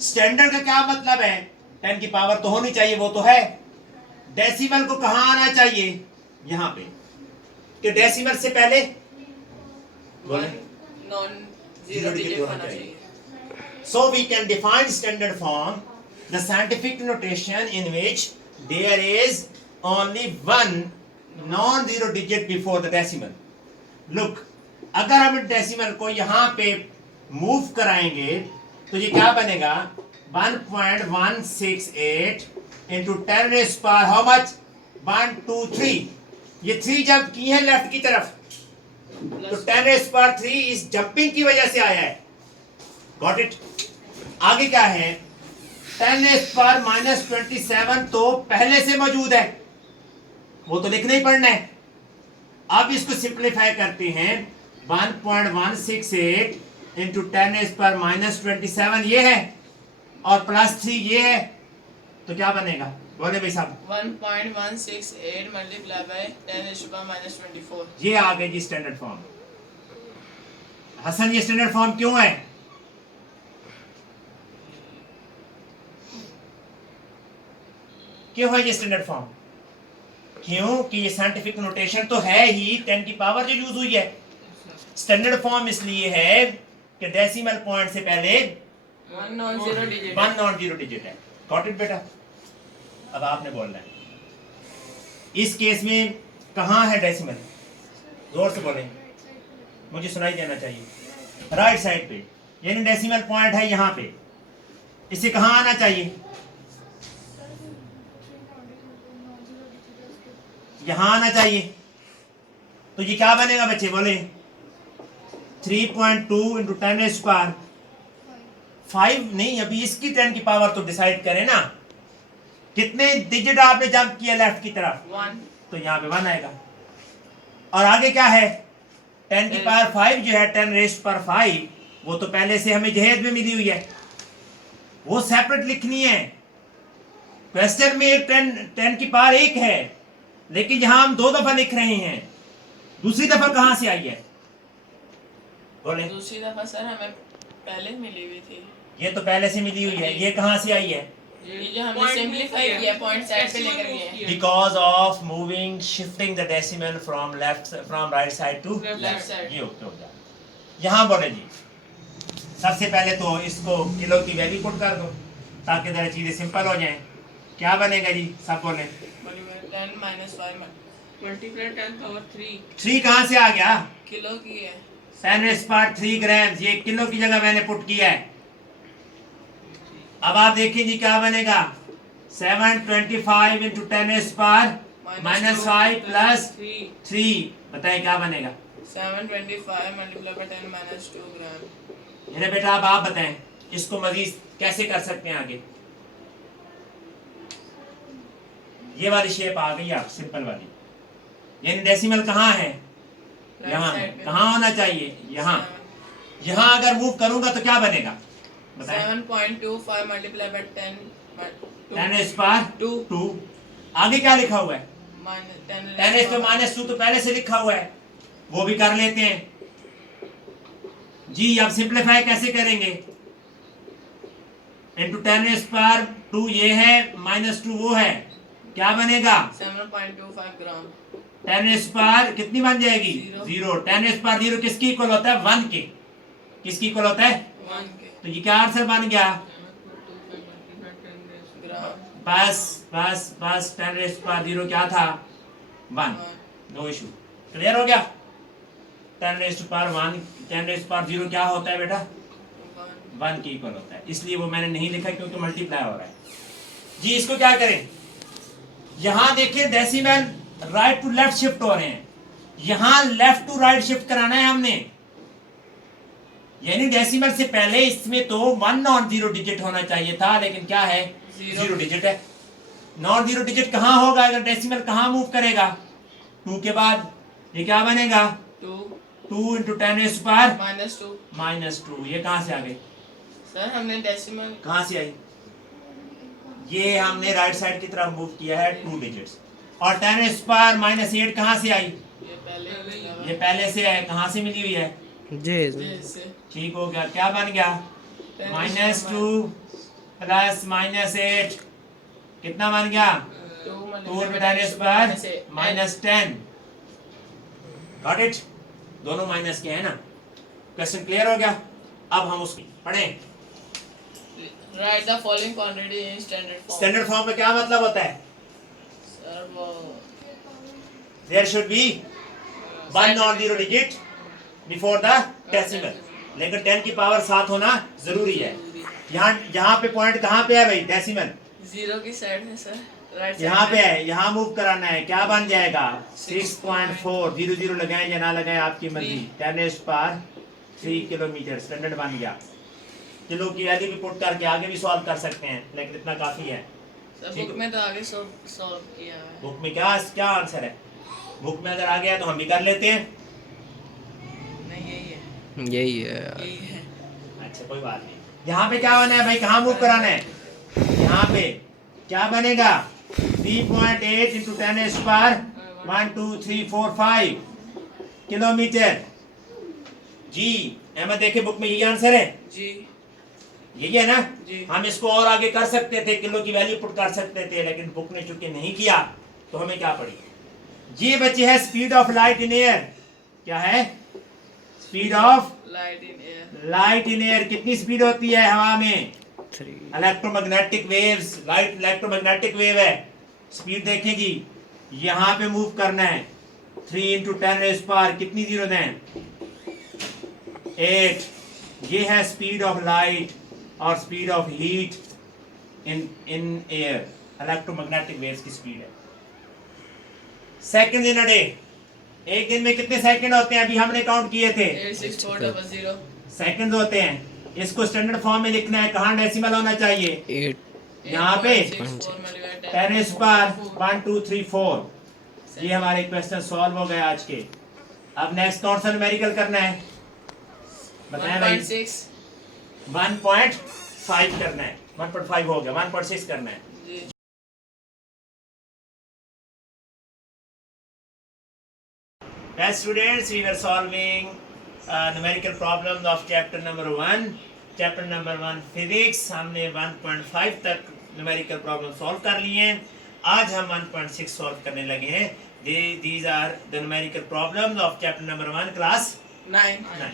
स्टैंडर्ड का क्या मतलब है? 10 की पावर तो होनी चाहिए, वो तो है। डेसिमल को कहाँ आना चाहिए? यहाँ पे। कि डेसिमल से पहले नॉन जीरो डिजिट होना चाहिए। So we can define standard form, the scientific notation in which there is only one non-zero digit before the decimal. Look, अगर हम डेसिमल को यहाँ पे मूव कराएंगे तो ये क्या बनेगा? 1.168 into 10 raised power how much? 1 2 3। ये 3 जब की है लेफ्ट की तरफ तो 10 raised power 3 इस जंपिंग की वजह से आया है। Got it? आगे क्या है? 10 raised power -27 तो पहले से मौजूद है, वो तो लिखना ही पड़ना है। अब इसको सिंप्लीफाई करते हैं। 1.168 into 10 raised power -27 ये है और +3 ये है, तो क्या बनेगा? बोले भाई साहब। 1.168 multiply by 10 raised to power -24। ये आ गई जी स्टैंडर्ड फॉर्म। हसन, ये स्टैंडर्ड फॉर्म क्यों है? क्यों है ये स्टैंडर्ड फॉर्म? क्यों कि ये साइंटिफिक नोटेशन तो है ही, 10 की पावर जो यूज हुई है। स्टैंडर्ड फॉर्म इसलिए है कि डेसिमल पॉइंट से पहले 1 non zero digit. 1 non zero digit है। गॉट इट बेटा? अब आपने बोलना है इस केस में कहाँ है डेसिमल? जोर से बोलें, मुझे सुनाई देना चाहिए। राइट साइड पे, यानी डेसिमल पॉइंट है यहाँ पे। इसे कहाँ आना चाहिए? यहाँ आना चाहिए। तो ये क्या बनेगा बच्चे? बोले 3.2 into 10 raised power 5 नहीं, अभी इसकी 10 की पावर तो डिसाइड करें ना। कितने डिजिट आपने जंप किया लेफ्ट की तरफ? 1। तो यहाँ पे 1 आएगा। और आगे क्या है? 10 की पावर 5 जो है 10 raised power 5, वो तो पहले से हमें जहेज में मिली हुई है, वो सेपरेट लिखनी है। क्वेश्चन में 10 की पावर 1 है, लेकिन यहां हम 2 दफा लिख रहे हैं। दूसरी दफा कहां से आई है? बोले। दूसरी दफा सर हमें पहले मिली हुई थी। ये तो पहले से मिली हुई है, ये कहां से आई है? ये जो हमने सिंपलीफाई किया पॉइंट साइड पे लेकर गए। Because of moving, shifting the decimal from right side to left side. ये ओके हो जाए। यहां बोले जी, सबसे पहले तो इसको किलो की वैल्यू पुट कर दो ताकि जरा चीजें सिंपल हो जाएं। क्या बनेगा जी? सब बोले। 10 - 5 मल्टीप्लाई 10 पावर 3। 3 कहां से आ गया? किलो की है। 10 raised power 3 ग्राम, ये किलो की जगह मैंने पुट किया है। अब आप देखिए जी क्या बनेगा? 725 into 10 raised power -5 plus 3। बताएं क्या बनेगा? 725 मल्टीप्लाई बाय 10 - 2 ग्राम। मेरे बेटा अब आप बताएं इसको मजीद कैसे कर सकते हैं आगे? ये वाली शेप आ गई आप, सिंपल वाली। यानी डेसिमल कहाँ है? यहाँ है। कहाँ होना चाहिए? यहाँ। यहाँ अगर मूव करूंगा तो क्या बनेगा? बताएं। 7.25 मल्टीप्लाई बाय 10 raised power 2। आगे क्या लिखा हुआ है? 10 raised to -2 तो पहले से लिखा हुआ है, वो भी कर लेते हैं जी। अब सिंप्लीफाई कैसे करेंगे? इनटू 10 raised power 2 ये है, -2 वो है, क्या बनेगा? 7.25 ग्राम। 10 raised power कितनी बन जाएगी? 0। 10 raised power 0 किसकी इक्वल होता है? 1 के। किसकी इक्वल होता है? 1 के। तो ये क्या आंसर बन गया? ग्राम। बस 10 raised power 0 क्या था? 1। No issue. क्लियर हो गया? 10 raised power 1, 10 raised power 0 क्या होता है बेटा? 1 के इक्वल होता है। इसलिए वो मैंने नहीं लिखा क्योंकि मल्टीप्लाई हो रहा है जी। इसको क्या करें? यहां देखिए decimal right to left shift हो रहे हैं, यहां लेफ्ट टू राइट शिफ्ट कराना है हमने। यानी डेसिमल से पहले इसमें तो 1 नॉन जीरो डिजिट होना चाहिए था, लेकिन क्या है? 0 डिजिट है। नॉन जीरो डिजिट कहां होगा? अगर डेसिमल कहां मूव करेगा? 2 के बाद। ये क्या बनेगा? 2 into 10 raised power -2। ये कहां से आ गई? सर हमने डेसिमल कहां से आई? ये हमने राइट साइड की तरफ मूव किया है 2 डिजिट्स। और 10 raised power -8 कहां से आई? ये पहले ही मिला हुआ ये पहले से है, कहाँ से मिली हुई है? जे से ठीक हो गया, क्या बन गया? -2 प्लस -8 कितना बन गया? 2 -10 गॉट इट। दोनों माइनस के हैं ना। क्वेश्चन क्लियर हो गया। अब हम उसकी पढ़ें। Write the following quantity in standard form. Standard form में क्या मतलब होता है? सर वो there should be one non zero digit before the decimal, लेकिन 10 की पावर 7 होना जरूरी है। यहाँ पे पॉइंट कहाँ पे है भाई? डेसिमल जीरो की साइड है सर, राइट यहाँ पे है, यहाँ मूव कराना है। क्या बन जाएगा? 6.4। 0 लगाए या ना लगाए आपकी मर्जी। 10⁻³ किलोमीटर स्टैंडर्ड बन गया। किलो की वैल्यू भी पुट करके आगे भी सॉल्व कर सकते हैं, लेकिन इतना काफी है। सर बुक में तो आगे सॉल्व किया है। बुक में क्या क्या आंसर है? बुक में अगर आ गया तो हम भी कर लेते हैं। नहीं यही है, यही है यार। यही है। अच्छा कोई बात नहीं। यहाँ पे क्या बना है भाई? कहाँ मूव कराना है? यहाँ पे क्या बनेगा? 3.8 इंटू 10⁻⁴ किलोमीटर। जी अहमद देखे बुक में यही आंसर है, जी यही है ना? जी। हम इसको और आगे कर सकते थे, किलो की वैल्यू पुट कर सकते थे, लेकिन बुक ने चूंकि नहीं किया तो हमें क्या पड़ी? ये बची है speed of light in air. क्या है? Speed of light in air. Light in air. कितनी स्पीड होती है हवा में? 3 electromagnetic waves. Light electromagnetic wave है। स्पीड देखें जी, यहाँ पे मूव करना है। 3 × 10⁻⁴ कितनी जीरो दें? 8। ये है स्पीड ऑफ लाइट और speed of heat in air. Electromagnetic waves की स्पीड है। सेकंड इन अ डे, एक दिन में कितने सेकंड होते हैं? अभी हमने काउंट किए थे, 86400। सेकंड होते हैं। इसको स्टैंडर्ड फॉर्म में लिखना है। कहाँ डेसिमल होना चाहिए? 8 यहाँ पे 10⁻⁴ 1 2 3 4। ये हमारे क्वेश्चन सॉल्व हो गए आज के। अब नेक्स्ट कौन सा न्यूमेरिकल करना है? बताएं भाई। 1.6 1.5 करना है। 1.5 हो गया, 1.6 करना है। जी। As students, we were solving numerical problems of chapter number 1. Chapter number 1 physics. हमने 1.5 तक numerical problem solve कर लिए हैं। आज हम 1.6 solve करने लगे हैं। These are the numerical problems of chapter number 1 class 9।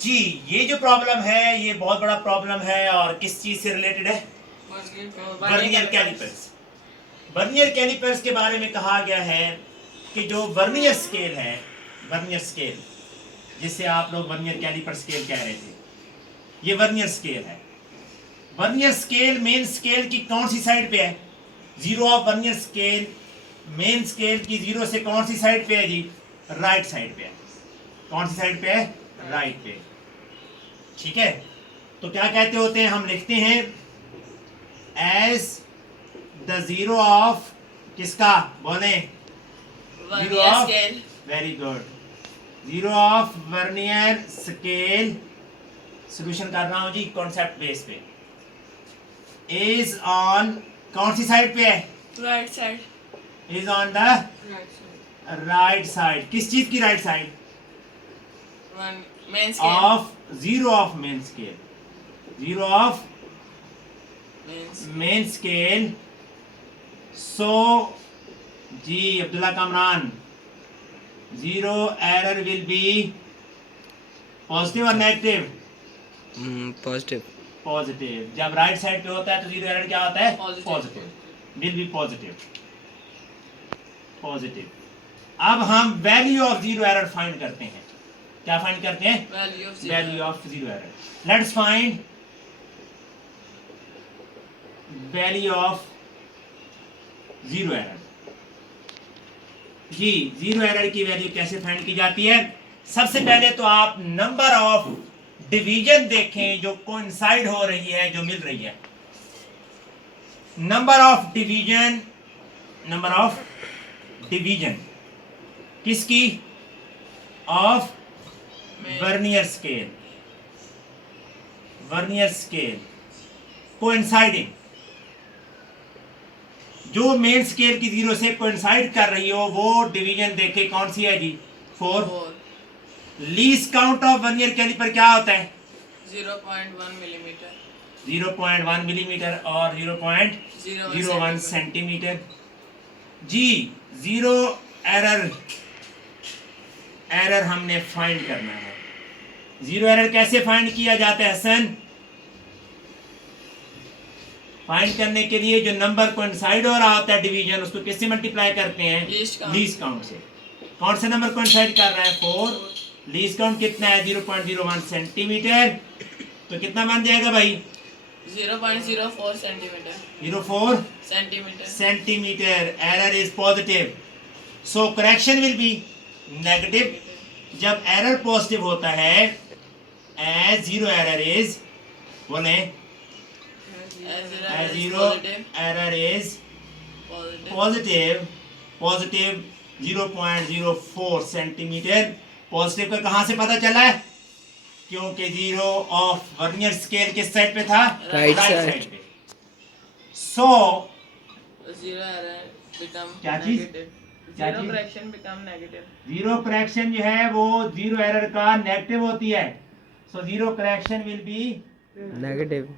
जी ये जो प्रॉब्लम है ये बहुत बड़ा प्रॉब्लम है और किस चीज से रिलेटेड है? Vernier callipers. वर्नियर कैलिपर्स के बारे में कहा गया है कि जो वर्नियर स्केल है, वर्नियर स्केल जिसे आप लोग वर्नियर कैलिपर स्केल कह रहे थे, ये वर्नियर स्केल है। वर्नियर स्केल मेन स्केल की कौन सी साइड पे है? Zero of vernier scale main scale की जीरो से कौन सी साइड पे है जी? राइट साइड पे है। कौन सी साइड पे है? राइट पे। ठीक है, तो क्या कहते होते हैं? हम लिखते हैं एज द जीरो ऑफ किसका? बोले zero of, very good, zero of vernier scale. Solution कर रहा हूं जी कॉन्सेप्ट बेस पे। इज ऑन कौन सी साइड पे है? Right side. Is on the right side. किस चीज की right side? Main scale of zero of main scale. Zero of main scale. So जी Abdullah Kamran, zero error will be positive और नेगेटिव? पॉजिटिव। पॉजिटिव। जब राइट साइड पे होता है तो जीरो एरर क्या होता है? Positive. Positive. Will be positive. Positive. अब हम value of zero error find करते हैं। क्या फाइंड करते हैं? Value of zero error. Let's find value of zero error. जी जीरो एरर की वैल्यू कैसे फाइंड की जाती है? सबसे पहले तो आप नंबर ऑफ डिवीजन देखें जो कोइंसाइड हो रही है, जो मिल रही है। Number of division, number of division किसकी? Of vernier scale. Vernier scale coinciding जो मेन स्केल की 0 से कोइंसाइड कर रही हो वो डिवीजन देखे कौन सी है जी 4। 4 least count of vernier caliper क्या होता है 0.1 मिलीमीटर 0.1 मिलीमीटर और 0.01 सेंटीमीटर जी। जीरो एरर हमने फाइंड करना है। जीरो एरर कैसे फाइंड किया जाता है हसन? फाइंड करने के लिए जो नंबर कोइंसाइड हो रहा होता है डिवीजन उसको किससे मल्टीप्लाई करते हैं लीस्ट काउंट से। कौन सा नंबर कोइंसाइड कर रहा है 4। लीस्ट काउंट कितना है 0.01 सेंटीमीटर तो कितना बन जाएगा भाई 0.04 centimetre 04 centimetre. Error is positive so correction will be negative. जब एरर पॉजिटिव होता है एज जीरो एरर इज बोले as zero error is positive 0.04 centimetre. Positive का कहां से पता चला है क्योंकि जीरो ऑफ वर्नियर स्केल किस साइड पे था राइट साइड पे। सो जीरो एरर बिकम क्या चीज? क्या जीरो चीज? Correction become negative zero correction जो है वो जीरो एरर का नेगेटिव होती है। So zero correction will be negative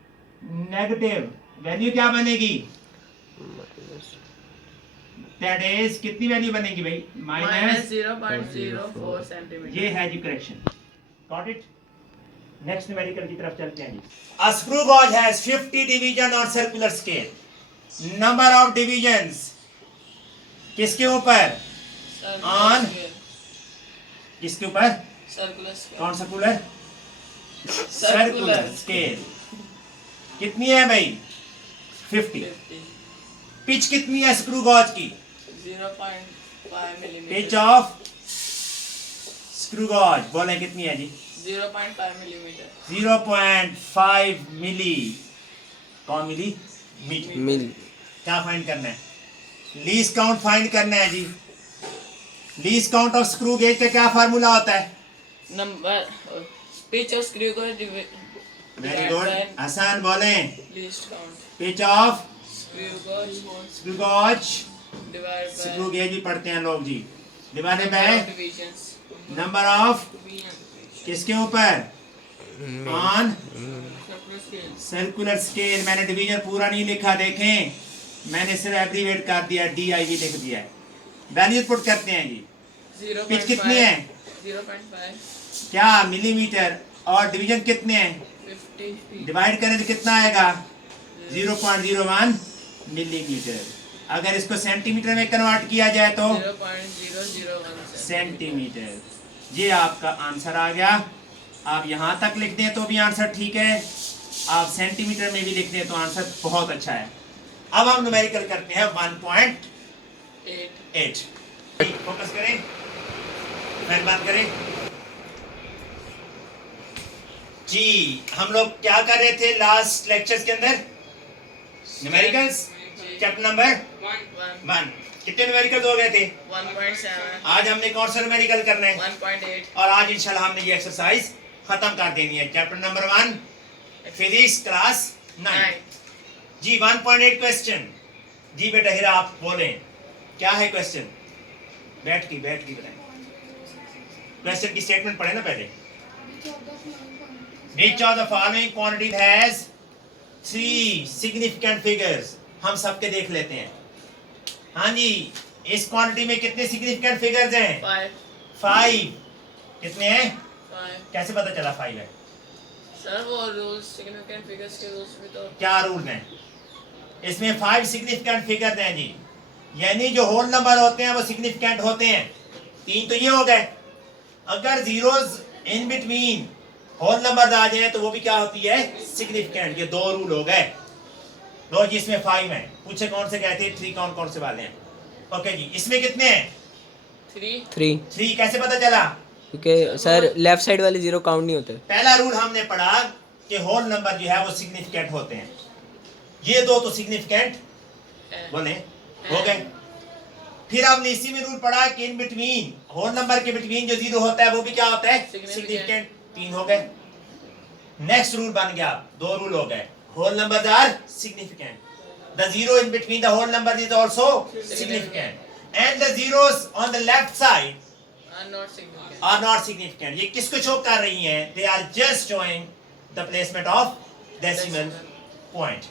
value क्या बनेगी दैट इज कितनी वैल्यू बनेगी भाई माइनस 0.04 सेंटीमीटर ये है जी correction. Got it. Next numerical की तरफ चलते हैं जी। A screw gauge has 50 division on circular scale. Number of divisions किसके ऊपर On. किसके ऊपर सर्कुलर स्केल कौन सा कूलर सर्कुलर स्केल कितनी है भाई 50। पिच कितनी है स्क्रू गॉज की 0.5 millimetre pitch of screw gauge बोले कितनी है जी 0.5 मिलीमीटर 0.5 मिली कौन मिली मीटर। मिल क्या फाइंड करना है लीस्ट काउंट फाइंड करना है जी। Least count of screw gauge का क्या फार्मूला होता है नंबर पिच ऑफ स्क्रू को वेरी गुड आसान बोले least count pitch of screw को screw gauge divide screw by gauge भी पढ़ते हैं लोग जी divided by divisions number of किसके ऊपर ऑन सर्कुलर स्केल। मैंने डिवीजन पूरा नहीं लिखा देखें मैंने सिर्फ एब्रीवेट कर दिया DIV लिख दिया है। वैल्यूज पुट करते हैं जी। पिच कितनी है 0.5 क्या मिलीमीटर और डिवीजन कितने हैं 50 डिवाइड करें तो कितना आएगा 0.01 मिलीमीटर। अगर इसको सेंटीमीटर में कन्वर्ट किया जाए तो 0.001 सेंटीमीटर। ये आपका आंसर आ गया। आप यहाँ तक लिख दें तो भी आंसर ठीक है आप सेंटीमीटर में भी लिख दें तो आंसर बहुत अच्छा है। अब हम न्यूमेरिकल करते हैं 1.8 फोकस करें फैन बंद करें जी। हम लोग क्या कर रहे थे लास्ट लेक्चर्स के अंदर न्यूमेरिकल्स चैप्टर नंबर 1 कितने न्यूमेरिकल्स हो गए थे 1.7 आज हमने कौन सा न्यूमेरिकल करना है 1.8 और आज इंशाल्लाह हमने ये एक्सरसाइज खत्म कर देनी है। चैप्टर नंबर 1 फिजिक्स क्लास 9 जी। 1.8 क्वेश्चन जी। बेटा हीरा आप बोलें क्या है क्वेश्चन बैठ की बताएं। क्वेश्चन की स्टेटमेंट पढ़े ना पहले। Which of the following quantity has 3 significant figures? हम सबके देख लेते हैं। हाँ जी इस क्वांटिटी में कितने सिग्निफिकेंट फिगर्स हैं 5 कितने हैं 5 कैसे पता चला 5 है सर वो रूल्स सिग्निफिकेंट फिगर्स के रूल्स भी तो क्या रूल हैं इसमें 5 सिग्निफिकेंट फिगर्स हैं जी। यानी जो होल नंबर होते हैं वो सिग्निफिकेंट होते हैं। 3 तो ये हो गए। अगर zeros in between whole number आ जाए तो वो भी क्या होती है सिग्निफिकेंट। ये 2 रूल हो गए। लो जी इसमें 5 है पूछे कौन से कहते हैं 3 कौन से वाले हैं। ओके जी इसमें कितने हैं 3 कैसे पता चला क्योंकि सर लेफ्ट साइड वाले 0 काउंट नहीं होते। पहला रूल हमने पढ़ा कि होल नंबर जो है वो सिग्निफिकेंट होते हैं। ये 2 तो सिग्निफिकेंट बोले हो गए। फिर हमने इसी में रूल पढ़ा कि इन बिटवीन होल नंबर के बिटवीन जो 0 होता है वो भी क्या होता है सिग्निफिकेंट। 3 हो गए। नेक्स्ट रूल बन गया 2 रूल हो गए whole numbers are significant. The zero in between the whole number is also significant. And the zeros on the left side are not significant. are not significant. ये किसको show कर रही हैं? They are just showing the placement of decimal point.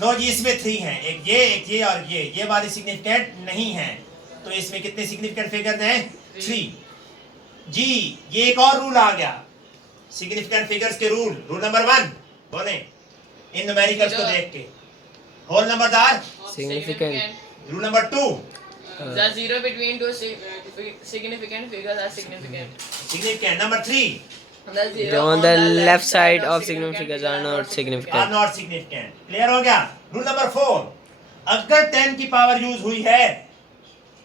No जी इसमें 3 हैं, एक ये और ये वाली सिग्निफिकेंट नहीं है, तो इसमें कितने सिग्निफिकेंट फिगर्स हैं? 3। जी ये एक और रूल आ गया सिग्निफिकेंट फिगर्स के रूल नंबर 1 बोले इन न्यूमेरिकल्स को देख के। होल नंबरदार Significant. Rule number 2 The zero between two significant figures are significant. Significant. Number 3 The The zero on the left side of significant figures are not are significant. Not significant. Clear हो गया? Rule number 4 अगर 10 की power use हुई है,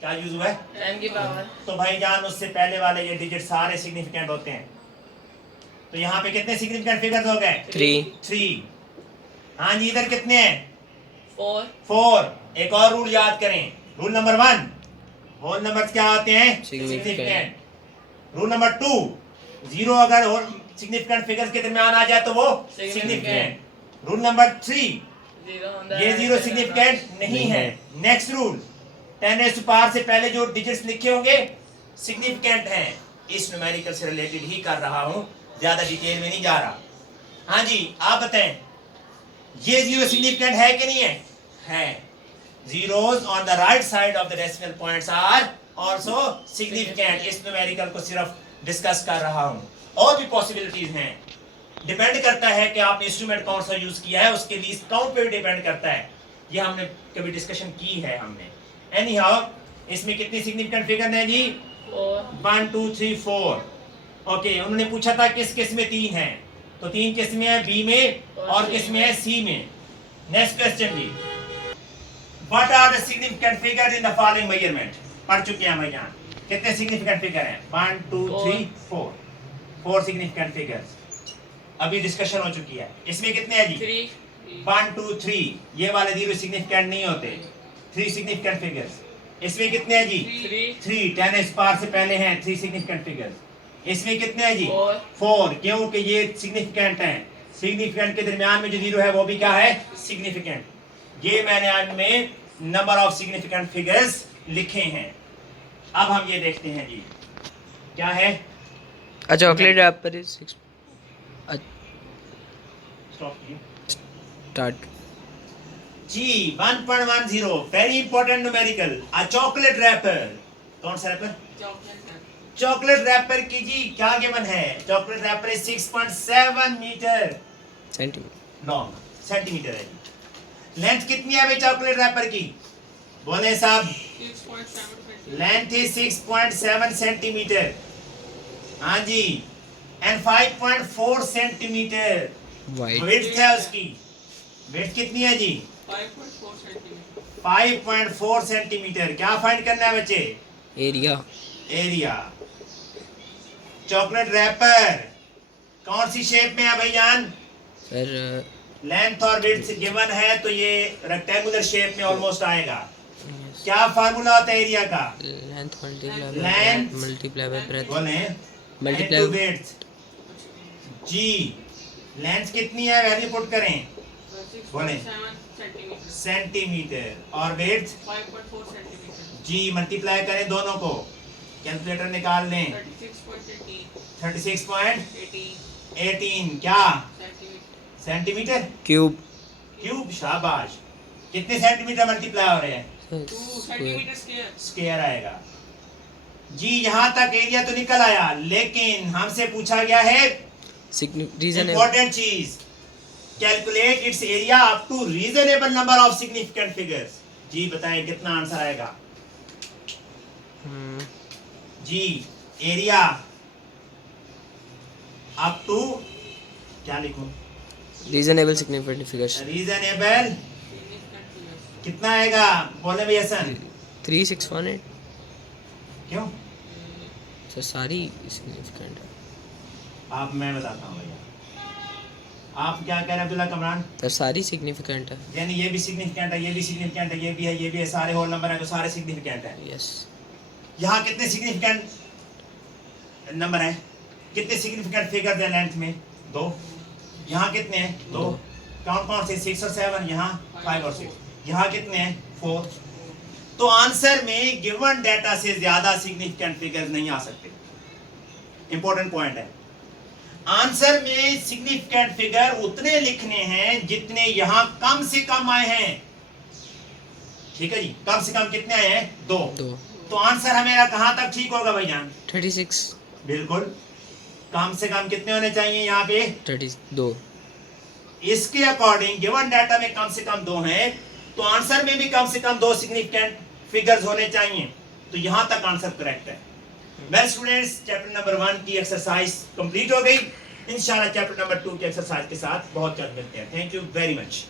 क्या use हुआ है? 10 की पावर, तो भाईजान उससे पहले वाले ये डिजिट सारे सिग्निफिकेंट होते हैं। तो यहाँ पे कितने सिग्निफिकेंट फिगर्स हो गए? 3। हाँ जी इधर कितने हैं? 4। एक और रूल याद करें, रूल नंबर 1 होल नंबर क्या आते हैं? सिग्निफिकेंट। रूल नंबर 2 जीरो अगर सिग्निफिकेंट फिगर्स के दरमियान आ जाए तो वो सिग्निफिकेंट। रूल नंबर 3 ये जीरो सिग्निफिकेंट नहीं है। नेक्स्ट रूल 10⁻⁴ से पहले जो डिजिट्स लिखे होंगे सिग्निफिकेंट हैं। इस न्यूमेरिकल से रिलेटेड ही कर रहा हूं, ज्यादा डिटेल में नहीं जा रहा। हाँ जी आप बताएं ये जीरो सिग्निफिकेंट है कि नहीं है? है। zeros on the right side of the decimal points are also significant। इस न्यूमेरिकल को सिर्फ डिस्कस कर रहा हूं, और भी पॉसिबिलिटीज हैं। डिपेंड करता है कि आपने इंस्ट्रूमेंट कौन सा यूज किया है, उसके लीस्ट काउंट पे भी डिपेंड करता है। ये हमने कभी डिस्कशन की है हमने। एनी हाउ इसमें कितनी सिग्निफिकेंट फिगर है जी? 1 2 3 4। ओके उन्होंने पूछा था किस किस में 3 है, तो 3 किस में है? बी में और किस में है? सी में। नेक्स्ट क्वेश्चन जी what are the significant figures in the following measurement? पढ़ चुके हैं भाईजान। कितने सिग्निफिकेंट फिगर हैं? 1 2 3 4। 4 सिग्निफिकेंट फिगर्स अभी डिस्कशन हो चुकी है। इसमें कितने हैं जी? 1 2 3। ये वाले जीरो सिग्निफिकेंट नहीं होते। 3 सिग्निफिकेंट फिगर्स। इसमें कितने हैं जी? 3 10⁻⁴ से पहले हैं 3 सिग्निफिकेंट फिगर्स। इसमें कितने हैं जी? 4 क्योंकि ये सिग्निफिकेंट हैं। सिग्निफिकेंट के दरमियान में जो जीरो है वो भी क्या है? सिग्निफिकेंट। ये मैंने आज में नंबर ऑफ सिग्निफिकेंट फिगर्स लिखे हैं। अब हम ये देखते हैं जी क्या है। A chocolate wrapper is 6. Stop कीजिए Start. जी 1.10 very important numerical. A chocolate wrapper. कौन सा रैपर? चॉकलेट रैपर की जी क्या गिवन है? Chocolate wrapper is 6.7 metre Centimeter. Long, centimetre है जी। लेंथ कितनी है भाई चॉकलेट रैपर की? बोले साहब 6.7 लेंथ इज 6.7 सेंटीमीटर। हाँ जी एंड 5.4 सेंटीमीटर White. विड्थ है उसकी। विड्थ कितनी है जी? 5.4 centimeter. 5.4 सेंटीमीटर। क्या फाइंड करना है बच्चे? Area. एरिया। चॉकलेट रैपर कौन सी शेप में है भाईजान? Sir, लेंथ और विड्थ गिवन है तो ये रेक्टेंगुलर शेप में ऑलमोस्ट आएगा। yes. क्या फार्मूला होता है एरिया का? Length multiplied by Length. breadth multiplied by breadth. बोले Multiply. विड्थ। जी लेंथ कितनी है? वैल्यू पुट करें। बोले 6.7 centimeter. सेंटीमीटर और विड्थ 5.4 centimeter. जी मल्टीप्लाई करें दोनों को, कैलकुलेटर निकाल लें। 36.18 36.18 क्या? centimeter. Centimetre Cube. क्यूब। शाबाश। कितने सेंटीमीटर मल्टीप्लाई हो रहे हैं? 2 Square. centimeter square. स्क्वायर आएगा जी। यहाँ तक एरिया तो निकल आया, लेकिन हमसे पूछा गया है Reasonable. इंपॉर्टेंट चीज, calculate its area up to reasonable number of significant figures. जी बताएं कितना आंसर आएगा? Hmm. जी एरिया अप टू क्या लिखूं? Reasonable significant figures. Reasonable Significant figures. कितना आएगा? बोले भैया सन 3618. क्यों? So सारी significant है. आप मैं बताता हूँ भैया। आप क्या कह रहे हैं अब्दुल्ला कमरान? तो सारी significant है. यानी ये भी सिग्निफिकेंट है, ये भी सिग्निफिकेंट है, ये भी है, ये भी है, सारे होल नंबर है तो सारे सिग्निफिकेंट है। Yes. यहाँ कितने सिग्निफिकेंट नंबर हैं? कितने सिग्निफिकेंट फिगर हैं लेंथ में? 2। यहाँ कितने हैं? 2। कौन कौन से? 6 और 7। यहाँ 5 और 6। यहाँ कितने हैं 4। तो आंसर में गिवन डाटा से ज्यादा सिग्निफिकेंट फिगर्स नहीं आ सकते। इंपॉर्टेंट पॉइंट है, आंसर में सिग्निफिकेंट फिगर उतने लिखने हैं जितने यहां कम से कम आए हैं। ठीक है जी, कम से कम कितने आए हैं 2। तो आंसर हमेरा कहां तक ठीक होगा भाईजान? 36। बिल्कुल, कम से कम कितने होने चाहिए यहाँ पे? 32। इसके अकॉर्डिंग गिवन डाटा में कम से कम 2 हैं, तो आंसर में भी कम से कम 2 सिग्निफिकेंट फिगर्स होने चाहिए। तो यहां तक आंसर करेक्ट है। वेल स्टूडेंट्स, चैप्टर नंबर 1 की एक्सरसाइज कंप्लीट हो गई। इंशाल्लाह चैप्टर नंबर 2 की एक्सरसाइज के साथ बहुत जल्द मिलते हैं। Thank you very much.